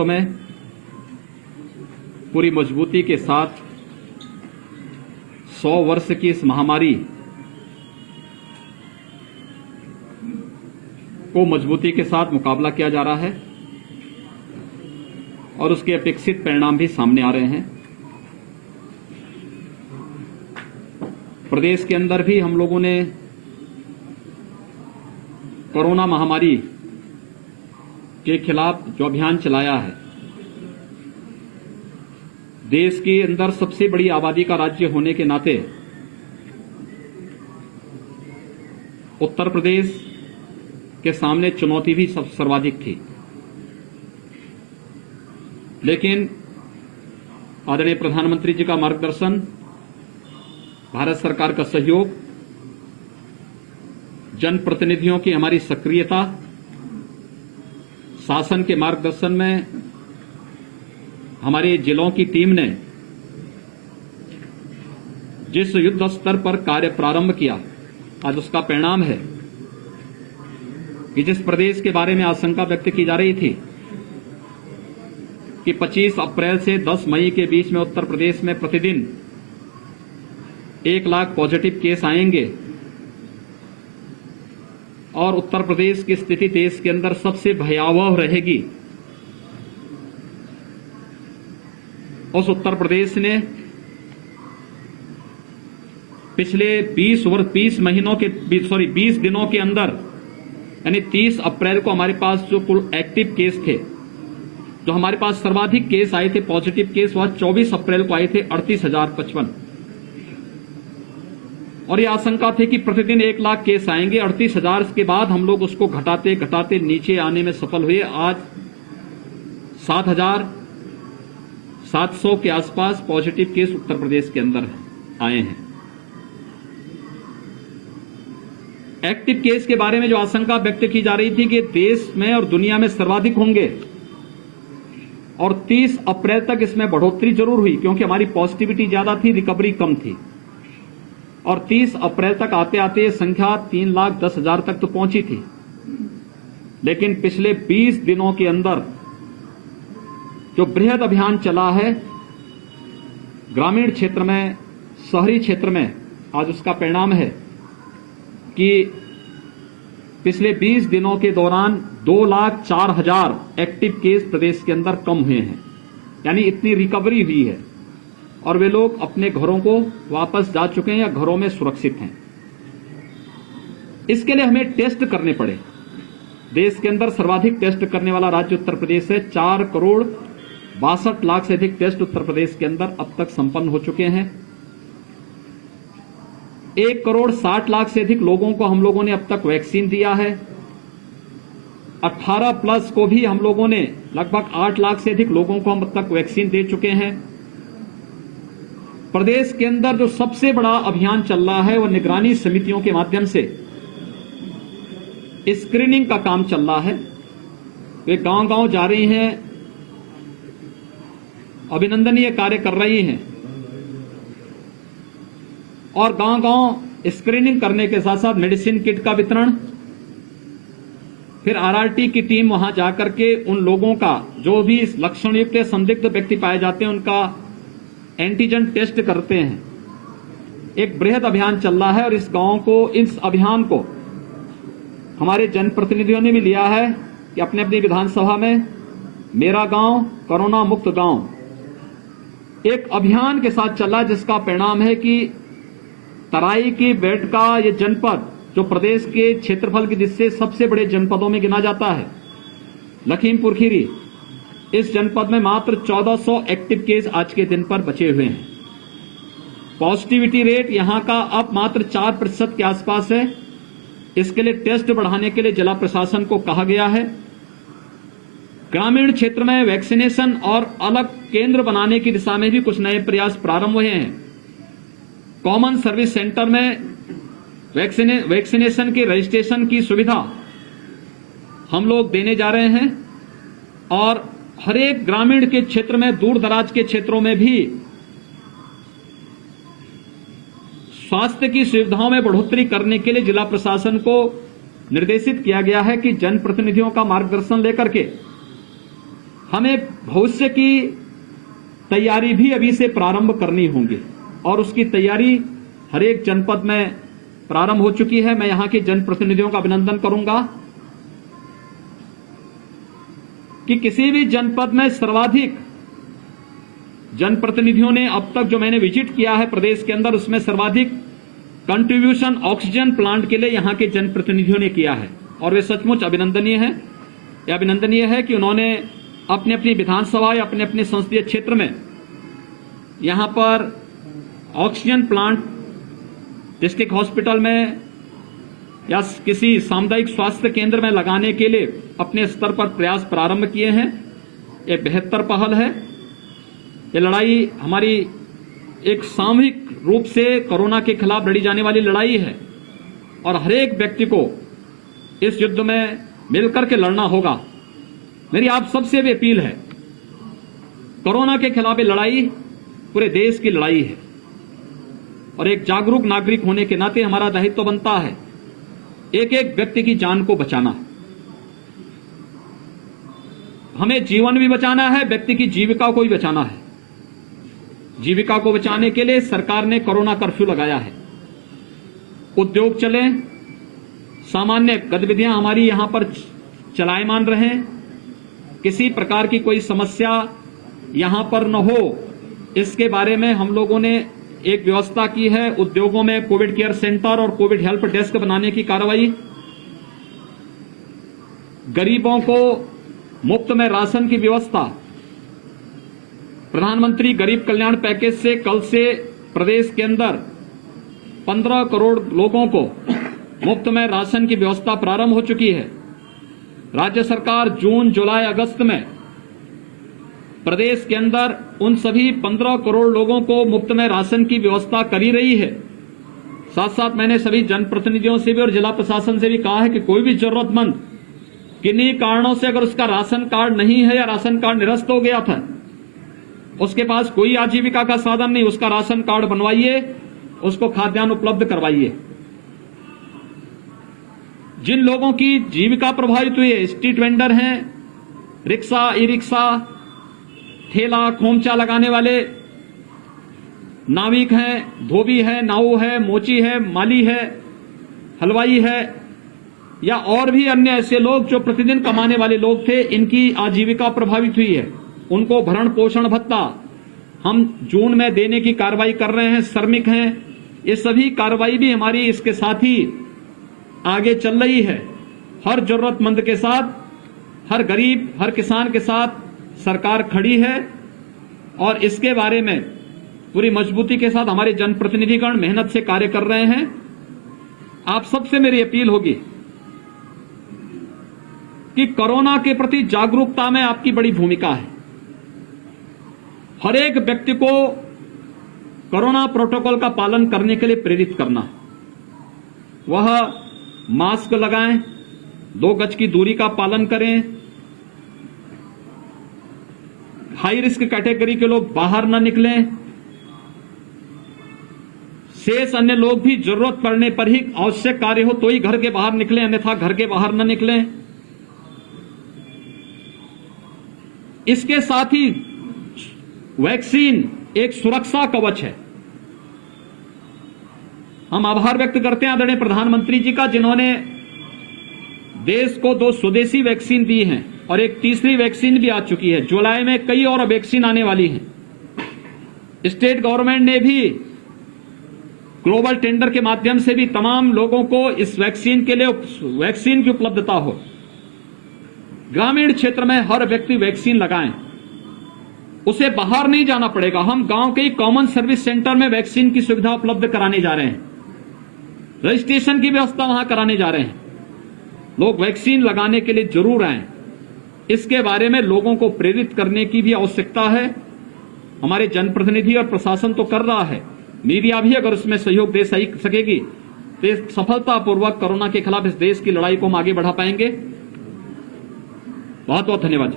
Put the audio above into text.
नेतृत्व में पूरी मजबूती के साथ 100 वर्ष की इस महामारी को मजबूती के साथ मुकाबला किया जा रहा है और उसके अपेक्षित परिणाम भी सामने आ रहे हैं। प्रदेश के अंदर भी हम लोगों ने कोरोना महामारी के खिलाफ जो अभियान चलाया है, देश के अंदर सबसे बड़ी आबादी का राज्य होने के नाते उत्तर प्रदेश के सामने चुनौती भी सर्वाधिक थी, लेकिन आदरणीय प्रधानमंत्री जी का मार्गदर्शन, भारत सरकार का सहयोग, जनप्रतिनिधियों की हमारी सक्रियता, शासन के मार्गदर्शन में हमारे जिलों की टीम ने जिस युद्ध स्तर पर कार्य प्रारंभ किया, आज उसका परिणाम है कि जिस प्रदेश के बारे में आशंका व्यक्त की जा रही थी कि 25 अप्रैल से 10 मई के बीच में उत्तर प्रदेश में प्रतिदिन 1 लाख पॉजिटिव केस आएंगे और उत्तर प्रदेश की स्थिति देश के अंदर सबसे भयावह रहेगी, उस उत्तर प्रदेश ने पिछले 20 दिनों के अंदर यानी 30 अप्रैल को हमारे पास जो कुल एक्टिव केस थे, जो हमारे पास सर्वाधिक केस आए थे, पॉजिटिव केस, वह 24 अप्रैल को आए थे 38,055 और ये आशंका थी कि प्रतिदिन 1 लाख केस आएंगे। 38,000 के बाद हम लोग उसको घटाते घटाते नीचे आने में सफल हुए। आज 7,700 के आसपास पॉजिटिव केस उत्तर प्रदेश के अंदर आए हैं। एक्टिव केस के बारे में जो आशंका व्यक्त की जा रही थी कि देश में और दुनिया में सर्वाधिक होंगे और 30 अप्रैल तक इसमें बढ़ोतरी जरूर हुई क्योंकि हमारी पॉजिटिविटी ज्यादा थी, रिकवरी कम थी और 30 अप्रैल तक आते आते ये संख्या 3,10,000 तक तो पहुंची थी। लेकिन पिछले 20 दिनों के अंदर जो बृहद अभियान चला है ग्रामीण क्षेत्र में, शहरी क्षेत्र में, आज उसका परिणाम है कि पिछले 20 दिनों के दौरान 2,04,000 एक्टिव केस प्रदेश के अंदर कम हुए हैं, यानी इतनी रिकवरी हुई है और वे लोग अपने घरों को वापस जा चुके हैं या घरों में सुरक्षित हैं। इसके लिए हमें टेस्ट करने पड़े। देश के अंदर सर्वाधिक टेस्ट करने वाला राज्य उत्तर प्रदेश है। 4,62,00,000 से अधिक टेस्ट उत्तर प्रदेश के अंदर अब तक संपन्न हो चुके हैं। 1,60,00,000 से अधिक लोगों को हम लोगों ने अब तक वैक्सीन दिया है। 18+ को भी हम लोगों ने लगभग 8 लाख से अधिक लोगों को हम अब तक वैक्सीन दे चुके हैं। प्रदेश के अंदर जो सबसे बड़ा अभियान चल रहा है वह निगरानी समितियों के माध्यम से स्क्रीनिंग का काम चल रहा है। वे गांव-गांव जा रही हैं, अभिनंदनीय कार्य कर रही हैं और गांव-गांव स्क्रीनिंग करने के साथ साथ मेडिसिन किट का वितरण, फिर आरआरटी की टीम वहां जाकर के उन लोगों का जो भी लक्षण युक्त या संदिग्ध व्यक्ति पाए जाते हैं उनका एंटीजन टेस्ट करते हैं। एक बृहद अभियान चल रहा है और इस अभियान को हमारे जनप्रतिनिधियों ने भी लिया है कि अपने अपनी विधानसभा में मेरा गांव कोरोना मुक्त गांव एक अभियान के साथ चला, जिसका परिणाम है कि तराई की बेल्ट का ये जनपद जो प्रदेश के क्षेत्रफल की दृष्टि से सबसे बड़े जनपदों में गिना जाता है, लखीमपुर खीरी, इस जनपद में मात्र 1400 एक्टिव केस आज के दिन पर बचे हुए हैं। पॉजिटिविटी रेट यहां का अब मात्र 4% के आसपास है। इसके लिए टेस्ट बढ़ाने के लिए जिला प्रशासन को कहा गया है। ग्रामीण क्षेत्र में वैक्सीनेशन और अलग केंद्र बनाने की दिशा में भी कुछ नए प्रयास प्रारंभ हुए हैं। कॉमन सर्विस सेंटर में वैक्सीनेशन के रजिस्ट्रेशन की सुविधा हम लोग देने जा रहे हैं और हर एक ग्रामीण के क्षेत्र में, दूर दराज के क्षेत्रों में भी स्वास्थ्य की सुविधाओं में बढ़ोतरी करने के लिए जिला प्रशासन को निर्देशित किया गया है कि जनप्रतिनिधियों का मार्गदर्शन लेकर के हमें भविष्य की तैयारी भी अभी से प्रारंभ करनी होगी और उसकी तैयारी हर एक जनपद में प्रारंभ हो चुकी है। मैं यहां के जनप्रतिनिधियों का अभिनंदन करूंगा कि किसी भी जनपद में सर्वाधिक जनप्रतिनिधियों ने अब तक जो मैंने विजिट किया है प्रदेश के अंदर, उसमें सर्वाधिक कंट्रीब्यूशन ऑक्सीजन प्लांट के लिए यहां के जनप्रतिनिधियों ने किया है और वे सचमुच अभिनंदनीय है। यह अभिनंदनीय है कि उन्होंने अपने अपनी विधानसभा या अपने अपने संसदीय क्षेत्र में यहां पर ऑक्सीजन प्लांट डिस्ट्रिक्ट हॉस्पिटल में या किसी सामुदायिक स्वास्थ्य केंद्र में लगाने के लिए अपने स्तर पर प्रयास प्रारंभ किए हैं। यह बेहतर पहल है। ये लड़ाई हमारी एक सामूहिक रूप से कोरोना के खिलाफ लड़ी जाने वाली लड़ाई है और हर एक व्यक्ति को इस युद्ध में मिलकर के लड़ना होगा। मेरी आप सबसे भी अपील है, कोरोना के खिलाफ ये लड़ाई पूरे देश की लड़ाई है और एक जागरूक नागरिक होने के नाते हमारा दायित्व बनता है एक एक व्यक्ति की जान को बचाना। हमें जीवन भी बचाना है, व्यक्ति की जीविका को भी बचाना है। जीविका को बचाने के लिए सरकार ने कोरोना कर्फ्यू लगाया है। उद्योग चले, सामान्य गतिविधियां हमारी यहां पर चलायमान रहें, किसी प्रकार की कोई समस्या यहां पर न हो, इसके बारे में हम लोगों ने एक व्यवस्था की है। उद्योगों में कोविड केयर सेंटर और कोविड हेल्प डेस्क बनाने की कार्रवाई, गरीबों को मुफ्त में राशन की व्यवस्था, प्रधानमंत्री गरीब कल्याण पैकेज से कल से प्रदेश के अंदर 15 करोड़ लोगों को मुफ्त में राशन की व्यवस्था प्रारंभ हो चुकी है। राज्य सरकार जून, जुलाई, अगस्त में प्रदेश के अंदर उन सभी 15 करोड़ लोगों को मुफ्त में राशन की व्यवस्था कर ही रही है। साथ साथ मैंने सभी जनप्रतिनिधियों से भी और जिला प्रशासन से भी कहा है कि कोई भी जरूरतमंद किन्हीं कारणों से अगर उसका राशन कार्ड नहीं है या राशन कार्ड निरस्त हो गया था, उसके पास कोई आजीविका का साधन नहीं, उसका राशन कार्ड बनवाइए, उसको खाद्यान्न उपलब्ध करवाइए। जिन लोगों की जीविका प्रभावित हुई है, स्ट्रीट वेंडर हैं, रिक्शा, ई रिक्शा, ठेला खोमचा लगाने वाले, नाविक हैं, धोबी है, नाऊ है, मोची है, माली है, हलवाई है या और भी अन्य ऐसे लोग जो प्रतिदिन कमाने वाले लोग थे, इनकी आजीविका प्रभावित हुई है। उनको भरण पोषण भत्ता हम जून में देने की कार्रवाई कर रहे हैं। श्रमिक हैं, ये सभी कार्रवाई भी हमारी इसके साथ ही आगे चल रही है। हर जरूरतमंद के साथ, हर गरीब, हर किसान के साथ सरकार खड़ी है और इसके बारे में पूरी मजबूती के साथ हमारे जनप्रतिनिधिगण मेहनत से कार्य कर रहे हैं। आप सबसे मेरी अपील होगी कि कोरोना के प्रति जागरूकता में आपकी बड़ी भूमिका है। हर एक व्यक्ति को कोरोना प्रोटोकॉल का पालन करने के लिए प्रेरित करना। वह मास्क लगाएं, 2 गज की दूरी का पालन करें, हाई रिस्क कैटेगरी के लोग बाहर न निकलें, शेष अन्य लोग भी जरूरत पड़ने पर ही आवश्यक कार्य हो तो ही घर के बाहर निकलें, अन्यथा घर के बाहर न निकलें। इसके साथ ही वैक्सीन एक सुरक्षा कवच है। हम आभार व्यक्त करते हैं आदरणीय प्रधानमंत्री जी का, जिन्होंने देश को 2 स्वदेशी वैक्सीन दी हैं और एक तीसरी वैक्सीन भी आ चुकी है। जुलाई में कई और वैक्सीन आने वाली हैं। स्टेट गवर्नमेंट ने भी ग्लोबल टेंडर के माध्यम से भी तमाम लोगों को इस वैक्सीन के लिए वैक्सीन की उपलब्धता हो। ग्रामीण क्षेत्र में हर व्यक्ति वैक्सीन लगाएं, उसे बाहर नहीं जाना पड़ेगा। हम गांव के कॉमन सर्विस सेंटर में वैक्सीन की सुविधा उपलब्ध कराने जा रहे हैं, रजिस्ट्रेशन की व्यवस्था वहां कराने जा रहे हैं। लोग वैक्सीन लगाने के लिए जरूर आएं। इसके बारे में लोगों को प्रेरित करने की भी आवश्यकता है। हमारे जनप्रतिनिधि और प्रशासन तो कर रहा है, मीडिया भी अगर उसमें सहयोग दे सकेगी तो सफलतापूर्वक कोरोना के खिलाफ इस देश की लड़ाई को हम आगे बढ़ा पाएंगे। बहुत बहुत धन्यवाद।